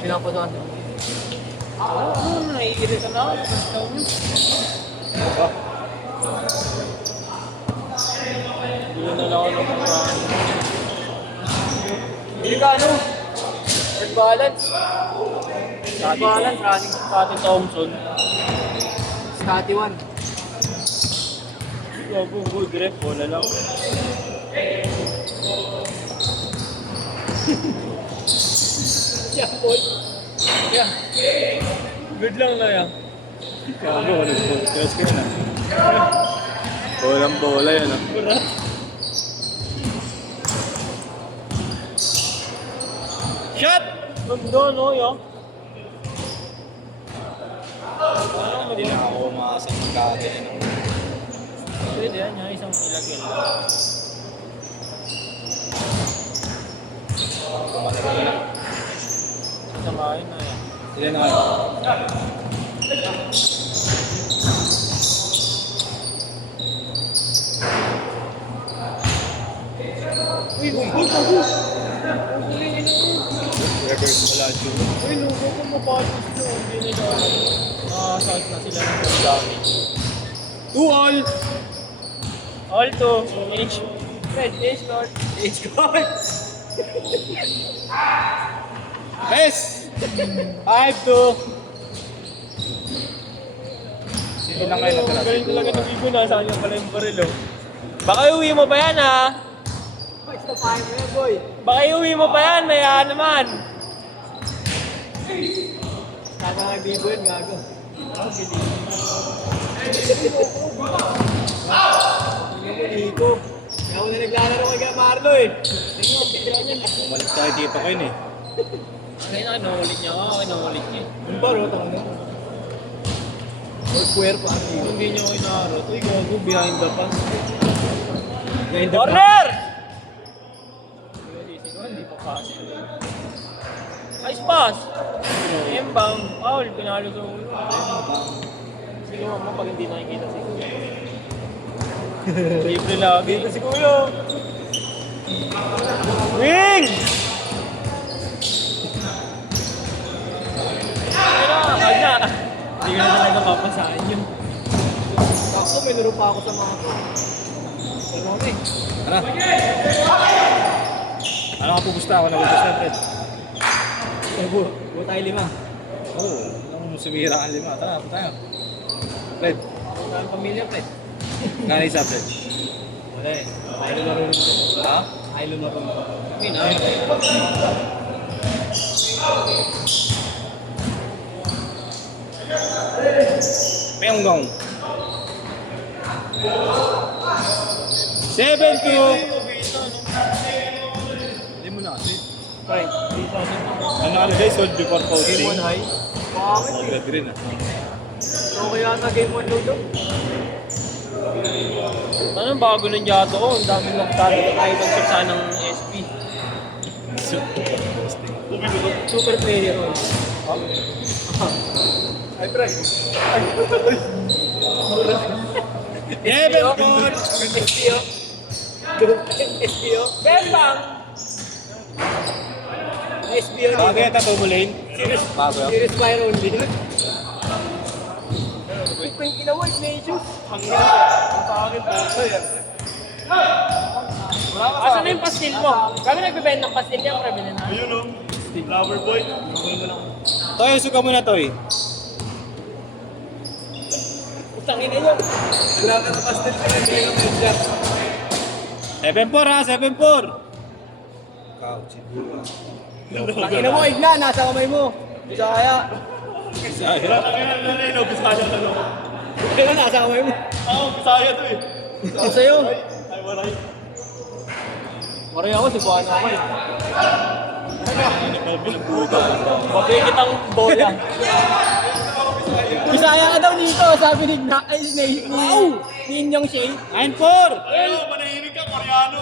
Hindi pinapasokan. Naiirita na ako. Hindi na lang ako ng mga... Hindi ka ano? Third balance. Scotty running. Scotty Thompson. Scotty 1. Good rep. Wala lang. Yeah, boy. Yeah. Good lang na yan. Kabo, nag-podcast ka na. Bolang-bola yan ah. Shot! Doon, no, yun. Hindi na ako umaasa ng kate. Pwede yan, yung isang ilagay lang. Samahin na yan. Sila na reverse wala dyan. Uy, lugo ko mapatos nyo. Hindi nila nakasalt na sila ng damage. 2 all! All to H. Red, H Lord. H guard. Best! 5-2! Sige lang kayo natira. Galing talaga ng igo na. Saan yung pala yung baril, oh. Baka iuwi mo pa yan, ha? It's the fire mo yan, boy. Baka iuwi mo pa yan. Mayaan naman. Sana nga bibo yun, gago. Hindi mo ligo. Kaya ako na naglalaro kay Marlo eh. Tingnan mo, bigyan niya. Bumalik tayo dito kayo eh. Kaya na, kinuulit niya ako. Kinuulit niya. Ang baro, tangan mo. Or square pa. Hindi niya ako inaarot. Uy, gago. Behind the pass. Behind the Corner! Hindi pa pass. Nice pass! Inbound. Foul. Pinalo sa ulo. Sige mo pag hindi nakikita si Kuya. Libre lagi. Dito si Kuya. Wing! Kaya! Hindi ka na talaga papasahin yun. Sakto, may laro pa ako sa mga ko. Pero mo eh. Ano? Ano ka pupusta ako? Nagugusta, Fred? Buo tayo 5. Oo. Anong sumira ang 5? Tara, tayo. Fred, Ang pamilya, Fred. nani isa, Fred? Wala eh. Aylo na rin. Ha? Aylo na rin. Pyeonggong. 7-2. Hindi mo na kasi. Right. Dito ako. Ano guys, hold before Game posting. 1 high. Bakit eh? Agad rin ah. So kaya na game 1 ludo. Ano bago ng Yato ko? Ang daming nagtatanong tayo mag-suksa ng SP. Super player oh. Ay, pre. Seven point. SPO. SPO. Bembang! SPO. Bagay ata tumulain. Bago yan. Series fire only. Ito yung kinawag, medyo. Ang akin po. Asan na yung pastil mo? Kami nagbibend ng pastil niya, pre, bilhin na. Ayun o. Flower boy. Toy, suka muna Toy. Utangin na yun. Wala ka na pastel pa rin. Hindi ka may shot. 7-4 ha, 7-4. Couch. Tangin na mo, Igna. Nasa kamay mo. Bisaya. Bisaya. Bisaya na no. Kaya nasa kamay mo. Ako, Bisaya to eh. Ako sa'yo. Ay, waray. Maray ako, Cebuano ako eh. Babay kitang bola. Bisaya ka daw dito, sabi ni Igna. Ay, ni Inyong Shay. 9-4. Manahimik ka, Koreano.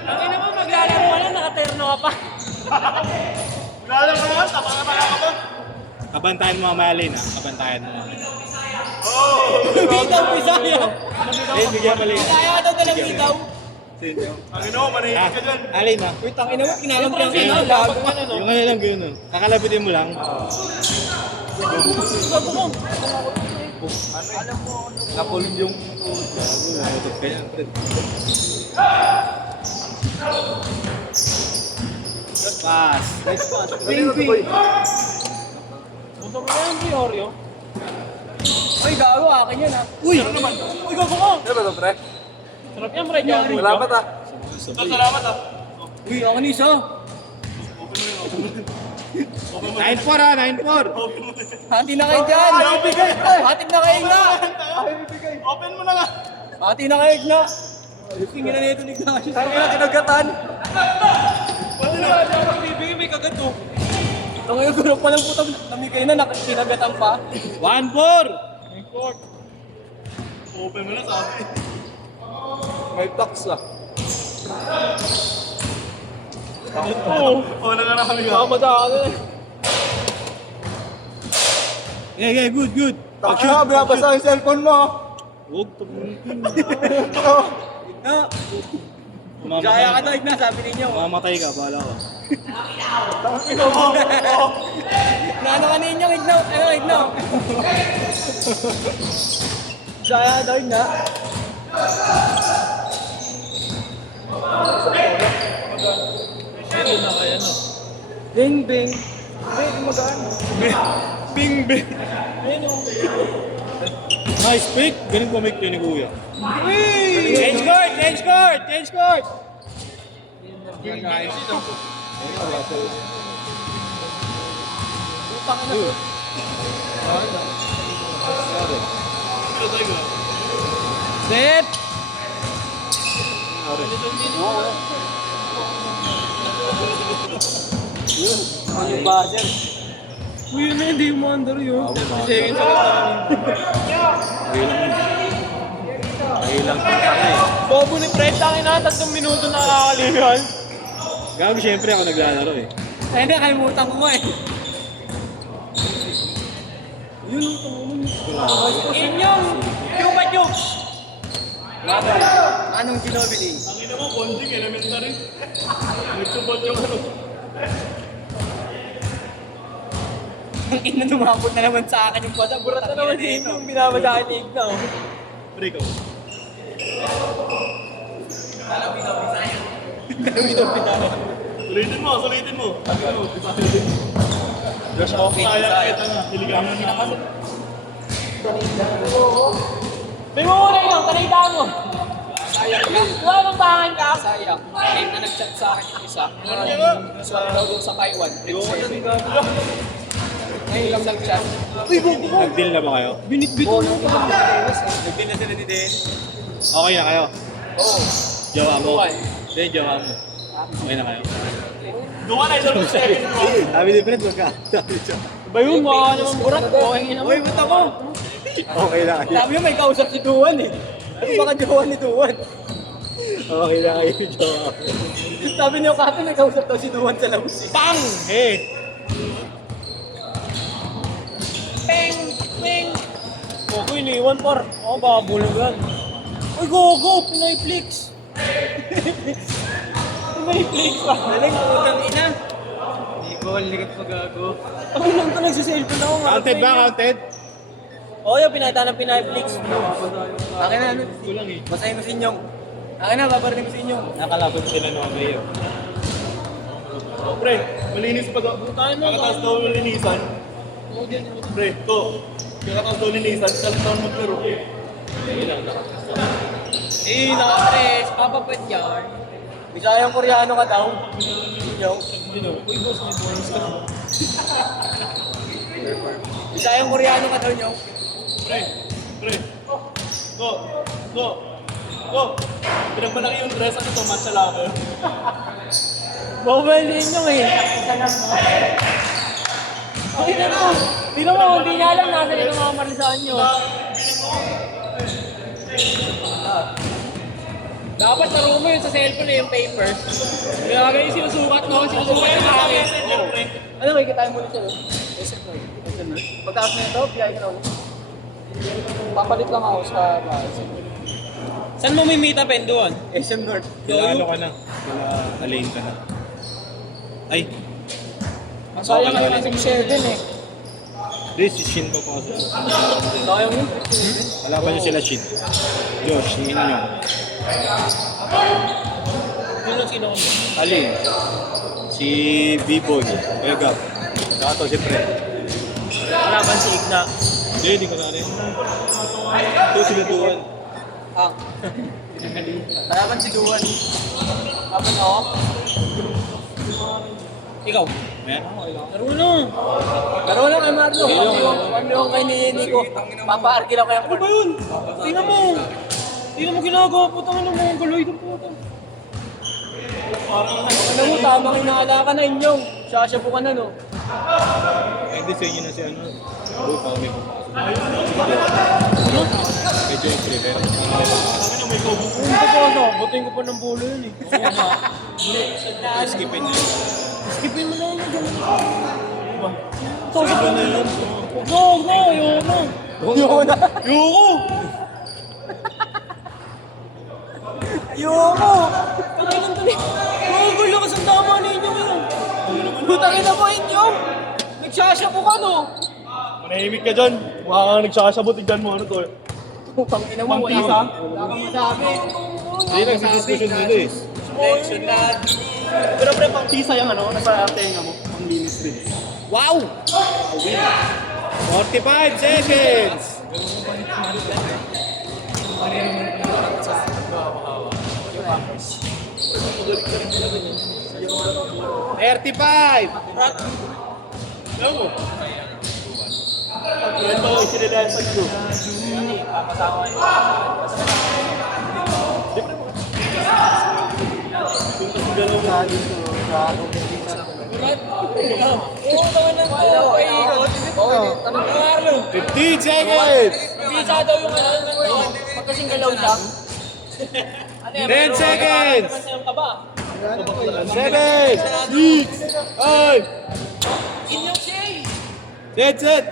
Ang ina mo, maglalaro ka na, nakaterno ka pa. Maglalaro ka na, tapa ka pa. Kabantayan mo mamaya Lane ha. Kabantayan mo mamaya. Bitaw, Bisaya. Lane, bigyan mo Lane. Bisaya ka daw dalang bitaw. Ang ino, manahimik ka dyan. Alin na? Uy, tangina mo, kinalampihan ka Sino? na. Laban ka na, no? Yung ano lang gano'n, no? Kakalabitin mo lang. Bago mo. Napulong yung... Nakutot ka yan, Fred. Pass. Punta mo na yung Fiorio. Uy, gago, akin yan ha. Uy! Uy, gago ka! Ano ba ito, pre? Sarap yan, pre. Diyan mo. Salamat ah. Salamat ah. Uy, akin isa. 9-4 ha, 9-4. Hati na kayo dyan. Hati na kayo na. Open mo na nga. Hati na kayo na. Tingin na nito ni Ignacio. Saan ka kinagatan? Pwede na. Bibigay may kagat to. Ito ngayon, gulong pa lang putang namigay na, kinagatan pa. 1-4. Open mo na sa akin. May tax ah. Oo, nangarami ka. Madaan eh. Okay, good. Taka, binabasa yung cellphone mo. Huwag tapunin. Na, kaya ka daw, Igna, sabi ninyo. Mamamatay ka, bahala ka. Naano ka ninyo, Igna. Ano, Igna? Kaya ka daw, Igna. Ayun na kaya, no? Bing, bing. Bing, magaan. Bing, bing. Ayun, no? Nice pick. Ganun kumik yun ni Kuya. Change court. Utang na to. Set! Ano yung buzzer? Uy, yun na, hindi yung mandar yun. Second sa Ayun lang pick ka eh. Bobo ni Fred, tangin na, 3 minuto na kakalihan. Gago, syempre ako naglalaro eh. Ay, hindi, kalimutan ko nga eh. Yun ang tumunan. Inyong, Cuba Jukes. Anong ginobili? Ang ina mo, bonding, elementary. Nagsubot yung ano. Ang ina lumabot na naman sa akin yung bata. Burat na naman si Inyong binabadaan ni Igna. oh. Break out. Sulitin mo. Rush okay. Kaya kita na. Hiliganan na ako. May muna Inyong, kanaitaan mo. Sayang ka. Wala bang tangan ka? Sayang. Kahit na nag-chat sa akin yung isa. Swap daw doon sa Taiwan. Ngayon lang nag-chat. Nag-deal na ba kayo? Binitbito mo pa. Nag-deal na sila ni Den. Okay na kayo? Oo. Jowa mo? Okay. Hindi, jowa mo. Okay na kayo? Duwa na isang second mo. Sabi ni Fred, wag ka. Sabi siya. Ba yun, mukha naman burat. Okay naman. Uy, ba't ako? Okay na kayo. Sabi mo may kausap si Duwan eh. Ano baka jowa ni Duwan? Okay na kayo, jowa mo. Sabi niyo kati may kausap daw si Duwan sa labas eh. Bang! Hey! Peng! Peng! Gogo, iniwan par. Ako baka bulugan. Uy, Gogo! Pinay-flix! Pinay-flix pa. Galing, utang ina. Nicole, ligat magago. Ako lang ito nagsiselfon ako. Counted ba? Counted? Oo, yung pinata ng Pinay-flix. Akin na, ano? Basahin mo si Inyong. Akin na, babarinig ko si Inyong. Nakalaban sila noong ngayon. Pre, malinis pag... Kakataas daw yung linisan. Pre, to. Kakataas daw linisan. Kalas daw maglaro. Eh, nakatres. Papapad yan. Bisayang Koreano ka daw. Inyong. Uy, boss, may bonus ka. Bisayang Koreano ka daw, Inyong. Pre. Go. Pinagmalaki yung dress. Ano to? Matcha lover. Mobile din yung eh. Okay na mo. Tino mo, hindi niya alam nasa yung mga marisaan nyo. Dapat laro mo yun sa cellphone na yung papers. Kaya ganyan sinusukat mo, sinusukat yung akin. Ano, may kitain mo nito. Pagkakas na ito, biyay ka na ako. Papalit lang ako sa bahay. Saan mo may meet up doon? SM North. Kila ano ka na? Kila Alain ka na. Ay, Sayang kayo kasi 7 eh. di si Shin pa pasok. Sayang yun. Wala pa niyo sila Shin. Josh, hingin niyo. Sino? Alin? Si B-Boy, Egap. Saka to si Pre. Kalaban si Igna. Hindi ko na rin. Ito sila Duan. Ah. Kalaban si Duan. Apa no? Ikaw. Meron ko ilang. Marunong. Pero lang kay Marlo. Ano yung kay Nico? Papa-arki lang kaya. Ano ba yun? Tingnan mo. Tingnan mo ginagawa. Putang ina mo. Ang galoy ng puta. Ano mo, tamang inaala ka na inyong. Sasya po ka na no. Ay, hindi sa inyo na si ano. Uy, pa kami pumasok. Kay Jeffrey, pero Ano pa ano? Butin ko pa ng bolo yun eh. Oo nga. skipin niya. Skipin mo na yun. Ganun. So, iba na yun. Huwag na. Ayoko na. Ayoko na. Ayoko. Ayoko. Kailan tuloy? Ang gulo ka sa tama ninyo yun. Butangin na mo inyong. Nagsasya po ka no. Manahimik ka dyan. Mukha kang nagsasabot. Tignan mo ano to. Putang ina mo. Wala Pangtisa? kang masabi. Hindi, nagdiskusyon nila eh. Pero pre, pang tisa yung ano, nasa tenga mo. Pang linis din. Wow! 45 seconds! $35! Alam mo? Yan to, isinilensag ko. Oo, naman lang to. Oo, tanong ka Marlo. 15 seconds! Pisa daw yung ano. Pagkasing galaw siya. 10 seconds! Masayang ka ba? 7! 6! 5! Inyong siya eh. That's it!